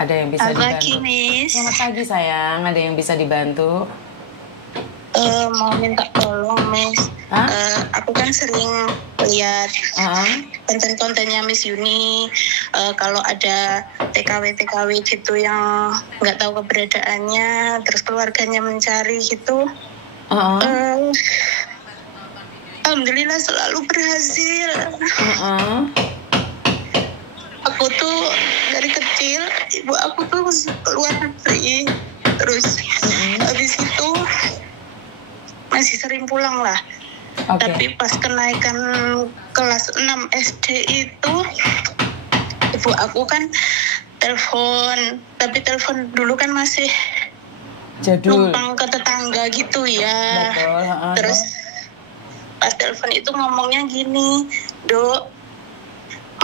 Ada yang bisa Selamat dibantu? pagi, Miss. Selamat pagi sayang, ada yang bisa dibantu? Mau minta tolong, Miss. Aku kan sering lihat konten-kontennya Miss Yuni. Kalau ada TKW gitu yang nggak tahu keberadaannya, terus keluarganya mencari gitu. Alhamdulillah selalu berhasil. Aku tuh dari kecil, ibu aku tuh keluar negeri, terus habis itu masih sering pulang lah. Tapi pas kenaikan kelas 6 SD itu, ibu aku kan telepon, tapi telepon dulu kan masih jadul, numpang ke tetangga gitu ya. Betul, terus pas telepon itu ngomongnya gini, Dok,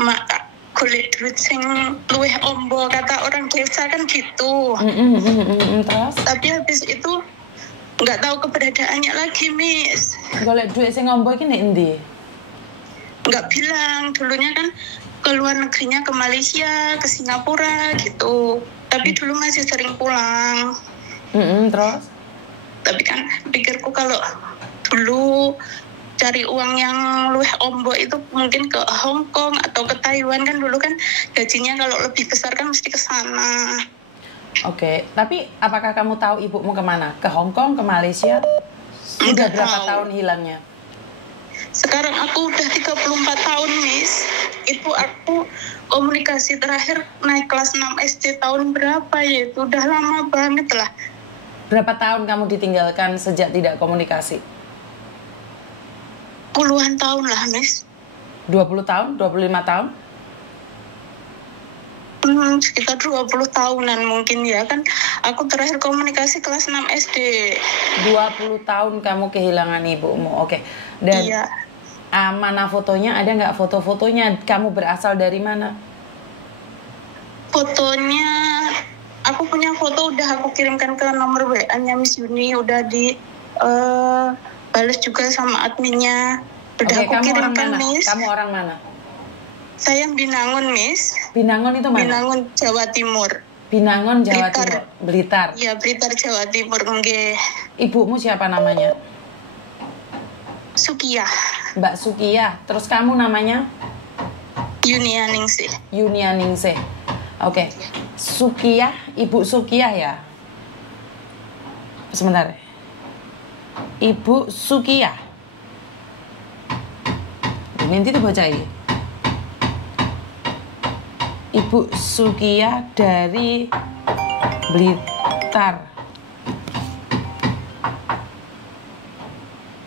mak kulit duit sing luweh ombo, kata orang desa kan gitu. Terus? Tapi habis itu nggak tahu keberadaannya lagi, Miss. Golek duit sing ombo iki nek endi? Nggak bilang, dulunya kan ke luar negerinya ke Malaysia, ke Singapura gitu. Tapi dulu masih sering pulang. Terus? Tapi kan pikirku kalau dulu cari uang yang luwih ombo itu mungkin ke Hong Kong atau ke Taiwan, kan dulu kan gajinya kalau lebih besar kan mesti ke sana. Oke, tapi apakah kamu tahu ibumu kemana? Ke Hong Kong, ke Malaysia? Sudah berapa tahun hilangnya? Sekarang aku udah 34 tahun, Miss. Ibu aku komunikasi terakhir naik kelas 6 SD tahun berapa ya? Itu udah lama banget lah. Berapa tahun kamu ditinggalkan sejak tidak komunikasi? Puluhan tahun lah, Miss. 20 tahun? 25 tahun? Sekitar 20 tahunan mungkin ya. Kan aku terakhir komunikasi kelas 6 SD. 20 tahun kamu kehilangan ibumu. Oke. Dan iya. Mana fotonya? Ada nggak foto-fotonya? Kamu berasal dari mana? Fotonya, aku punya foto udah aku kirimkan ke nomor WA-nya Miss Yuni. Udah di balas juga sama adminnya. Udah aku kirimkan, Miss. Kamu orang mana? Saya Binangun, Miss. Binangun itu mana? Binangun, Jawa Timur. Binangun, Jawa Timur. Blitar. Iya, Blitar, Jawa Timur. Nggih. Ibumu siapa namanya? Sukiyah. Mbak Sukiyah. Terus kamu namanya? Yunianingsih. Yunianingsih. Oke. Sukiyah, Ibu Sukiyah ya? Sebentar. Ibu Sukiyah. Nanti tuh baca ini. Ibu Sukiyah dari Blitar.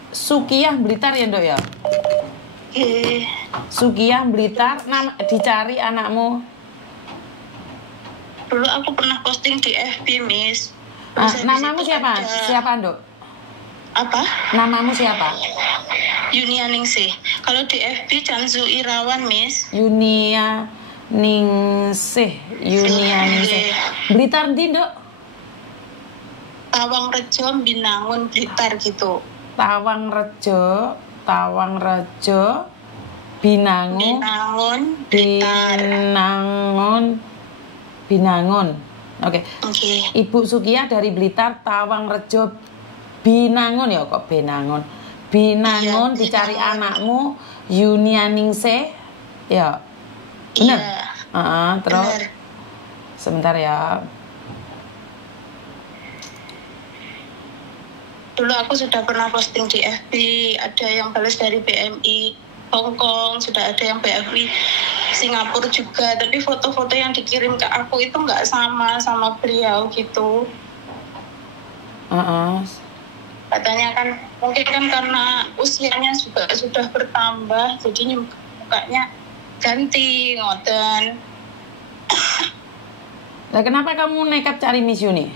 Sukiyah Blitar ya, Dok ya? Sukiyah Blitar, nama dicari anakmu. Dulu aku pernah posting di FB, Miss. Namamu siapa? Siapa, Dok? Apa? Namamu siapa? Yunianingsih. Kalau di FB Janzu Irawan, Miss. Yunianingsih. Blitar ndi, Dok? Tawangrejo, Binangun, Blitar gitu. Tawangrejo, Binangun, Binangun. Oke. Ibu Sukiyah dari Blitar, Tawangrejo, Binangun ya kok Binangun. Binangun iya, dicari anakmu Yunianingsih. Ya. Benar. Iya. Terus bener. Sebentar ya. Dulu aku sudah pernah posting di FB, ada yang balas dari BMI Hong Kong, sudah ada yang BMI Singapura juga, tapi foto-foto yang dikirim ke aku itu nggak sama beliau gitu. Katanya kan mungkin kan karena usianya juga sudah bertambah, jadi mukanya ganti, ngoten. Nah, kenapa kamu nekat cari Miss Yuni?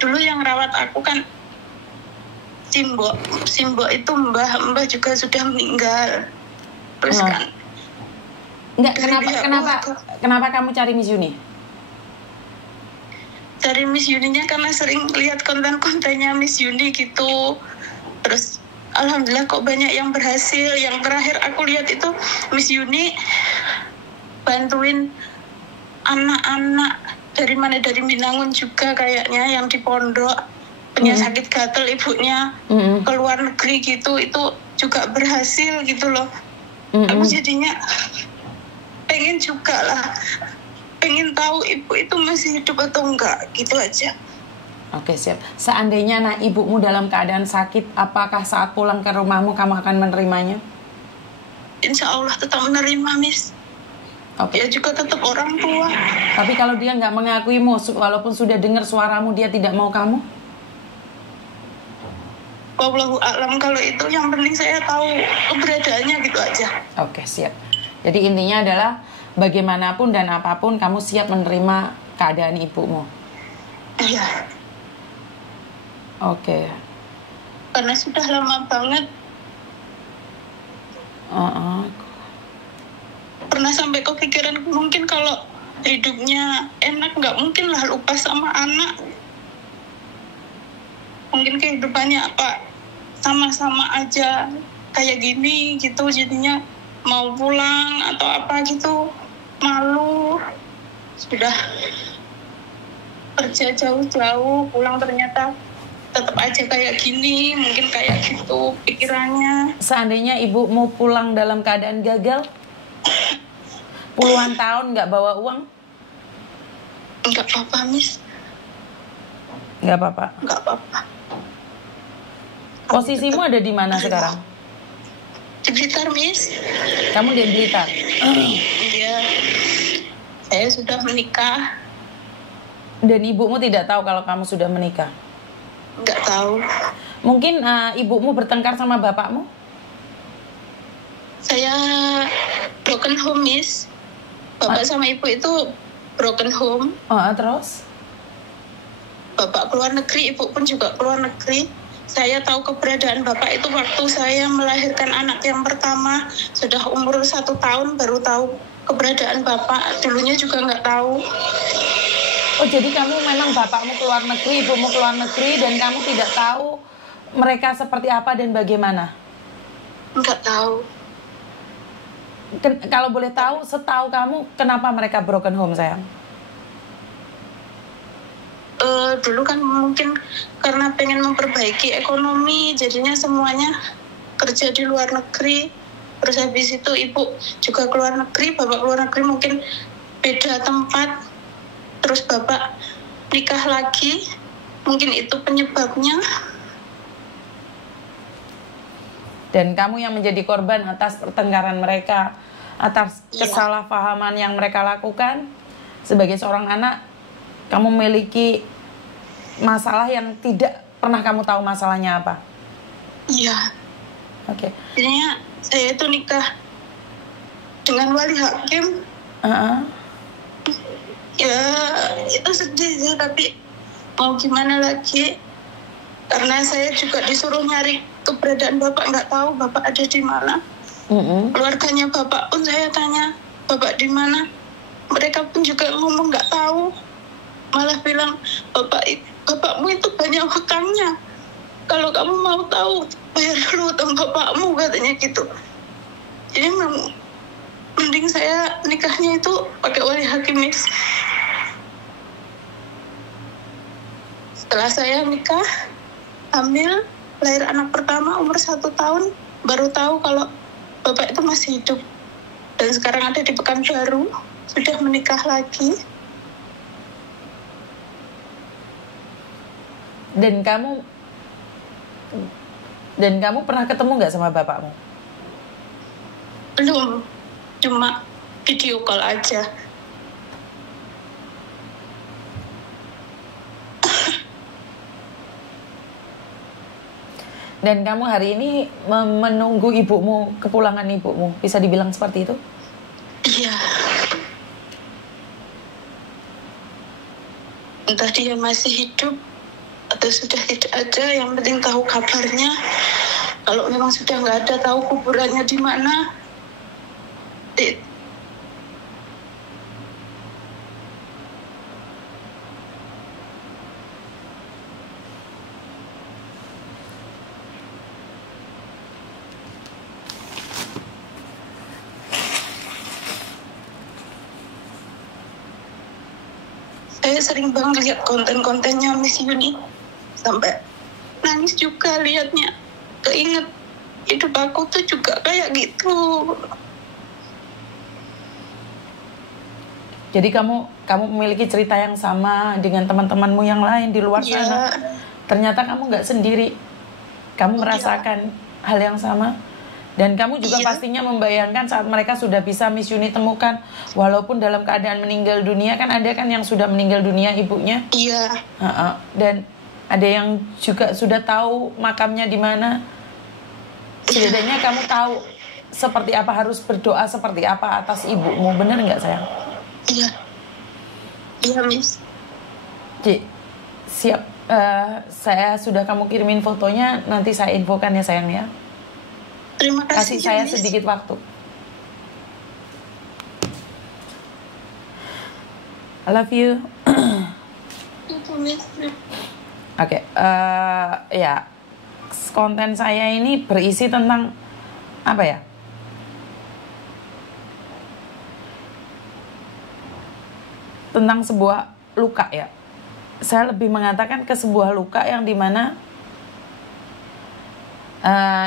Dulu yang rawat aku kan Simbo itu mbah juga sudah meninggal. Terus kan enggak, kenapa kamu cari Miss Yuni? Cari Miss Yuninya karena sering lihat konten-kontennya Miss Yuni gitu. Terus alhamdulillah kok banyak yang berhasil. Yang terakhir aku lihat itu Miss Yuni bantuin anak-anak dari Binangun juga kayaknya yang di pondok punya sakit gatal ibunya ke luar negeri gitu, itu juga berhasil gitu loh. Aku jadinya pengen juga lah, pengen tahu ibu itu masih hidup atau enggak gitu aja. Oke, siap. Seandainya ibumu dalam keadaan sakit, apakah saat pulang ke rumahmu kamu akan menerimanya? Insya Allah tetap menerima, Miss. Dia juga tetap orang tua. Tapi kalau dia nggak mengakuimu, walaupun sudah dengar suaramu, dia tidak mau kamu? Wallahu a'lam, kalau itu yang penting saya tahu keberadaannya gitu aja. Oke, siap. Jadi intinya adalah bagaimanapun dan apapun kamu siap menerima keadaan ibumu. Iya. Oke. Karena sudah lama banget. Pernah sampai kepikiran mungkin kalau hidupnya enak, nggak mungkin lah lupa sama anak. Mungkin kehidupannya apa sama-sama aja kayak gini gitu, jadinya mau pulang atau apa gitu malu. Sudah kerja jauh-jauh, pulang ternyata tetap aja kayak gini, mungkin kayak gitu pikirannya. Seandainya ibu mau pulang dalam keadaan gagal, puluhan tahun nggak bawa uang? Nggak apa-apa, Miss. Nggak apa-apa? Nggak apa-apa. Posisimu ada di mana sekarang? Di Blitar, Miss. Kamu di Blitar? Iya. Saya sudah menikah. Dan ibumu tidak tahu kalau kamu sudah menikah? Nggak tahu. Mungkin ibumu bertengkar sama bapakmu? Saya broken home, Miss. Bapak sama ibu itu broken home. Terus? Bapak keluar negeri, ibu pun juga keluar negeri. Saya tahu keberadaan bapak itu waktu saya melahirkan anak yang pertama. Sudah umur 1 tahun baru tahu keberadaan bapak. Dulunya juga nggak tahu. Oh, jadi kamu memang bapakmu keluar negeri, ibumu keluar negeri, dan kamu tidak tahu mereka seperti apa dan bagaimana? Nggak tahu. Kalau boleh tahu, setahu kamu, kenapa mereka broken home, sayang? Dulu kan mungkin karena pengen memperbaiki ekonomi, jadinya semuanya kerja di luar negeri. Terus habis itu ibu juga keluar negeri, bapak keluar negeri mungkin beda tempat. Terus bapak nikah lagi, mungkin itu penyebabnya. Dan kamu yang menjadi korban atas pertengkaran mereka, atas kesalahpahaman yang mereka lakukan. Sebagai seorang anak, kamu memiliki masalah yang tidak pernah kamu tahu masalahnya apa. Iya. Oke. Jadinya saya itu nikah dengan wali hakim. Ya, itu sedih sih, tapi mau gimana lagi? Karena saya juga disuruh nyari keberadaan bapak, nggak tahu bapak ada di mana. Keluarganya bapak pun saya tanya, bapak di mana? Mereka pun juga ngomong nggak tahu. Malah bilang, bapakmu itu banyak hutangnya. Kalau kamu mau tahu, bayar dulu hutang bapakmu, katanya gitu. Jadi mending saya nikahnya itu pakai wali hakim, Miss. Setelah saya nikah, hamil, lahir anak pertama umur 1 tahun, baru tahu kalau bapak itu masih hidup. Dan sekarang ada di Pekanbaru, sudah menikah lagi. Dan kamu pernah ketemu nggak sama bapakmu? Belum, cuma video call aja. Dan kamu hari ini menunggu ibumu, kepulangan ibumu, bisa dibilang seperti itu? Iya. Entah dia masih hidup atau sudah tidak ada, yang penting tahu kabarnya. Kalau memang sudah nggak ada, tahu kuburannya di mana. Saya sering banget lihat konten-kontennya Miss Yuni, sampai nangis juga liatnya. Keinget hidup aku tuh juga kayak gitu. Jadi kamu memiliki cerita yang sama dengan teman-temanmu yang lain di luar sana. Ternyata kamu nggak sendiri. Kamu merasakan hal yang sama. Dan kamu juga pastinya membayangkan saat mereka sudah bisa Miss Yuni temukan, walaupun dalam keadaan meninggal dunia, kan ada kan yang sudah meninggal dunia ibunya. Iya. Dan ada yang juga sudah tahu makamnya di mana. Setidaknya kamu tahu seperti apa harus berdoa seperti apa atas ibumu, bener nggak sayang? Iya. Iya, Miss. Ci, siap. Saya sudah kamu kirimin fotonya, nanti saya infokan ya sayang ya. Terima kasih. Kasih saya sedikit waktu. I love you. Oke, ya, konten saya ini berisi tentang apa ya? Tentang sebuah luka ya. Saya lebih mengatakan ke sebuah luka yang dimana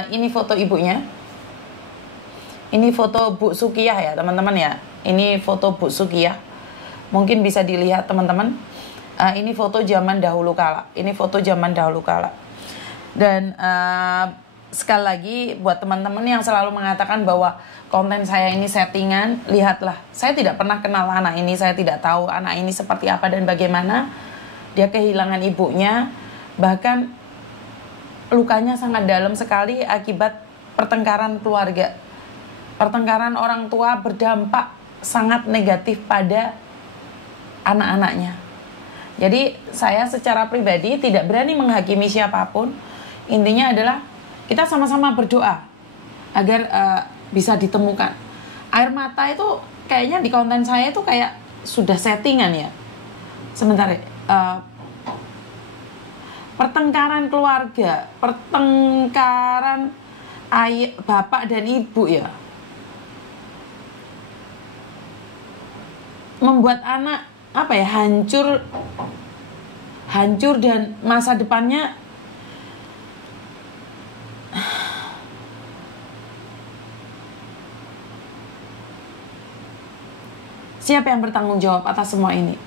ini foto ibunya. Ini foto Bu Sukiyah ya teman-teman ya. Ini foto Bu Sukiyah. Mungkin bisa dilihat teman-teman. Ini foto zaman dahulu kala. Ini foto zaman dahulu kala. Dan sekali lagi buat teman-teman yang selalu mengatakan bahwa konten saya ini settingan, lihatlah, saya tidak pernah kenal anak ini, saya tidak tahu anak ini seperti apa dan bagaimana. Dia kehilangan ibunya, bahkan lukanya sangat dalam sekali akibat pertengkaran keluarga. Pertengkaran orang tua berdampak sangat negatif pada anak-anaknya. Jadi saya secara pribadi tidak berani menghakimi siapapun. Intinya adalah kita sama-sama berdoa agar bisa ditemukan. Air mata itu kayaknya di konten saya itu kayak sudah settingan ya. Sebentar, pertengkaran keluarga, pertengkaran ayah, bapak dan ibu ya, membuat anak apa ya, hancur dan masa depannya siapa yang bertanggung jawab atas semua ini?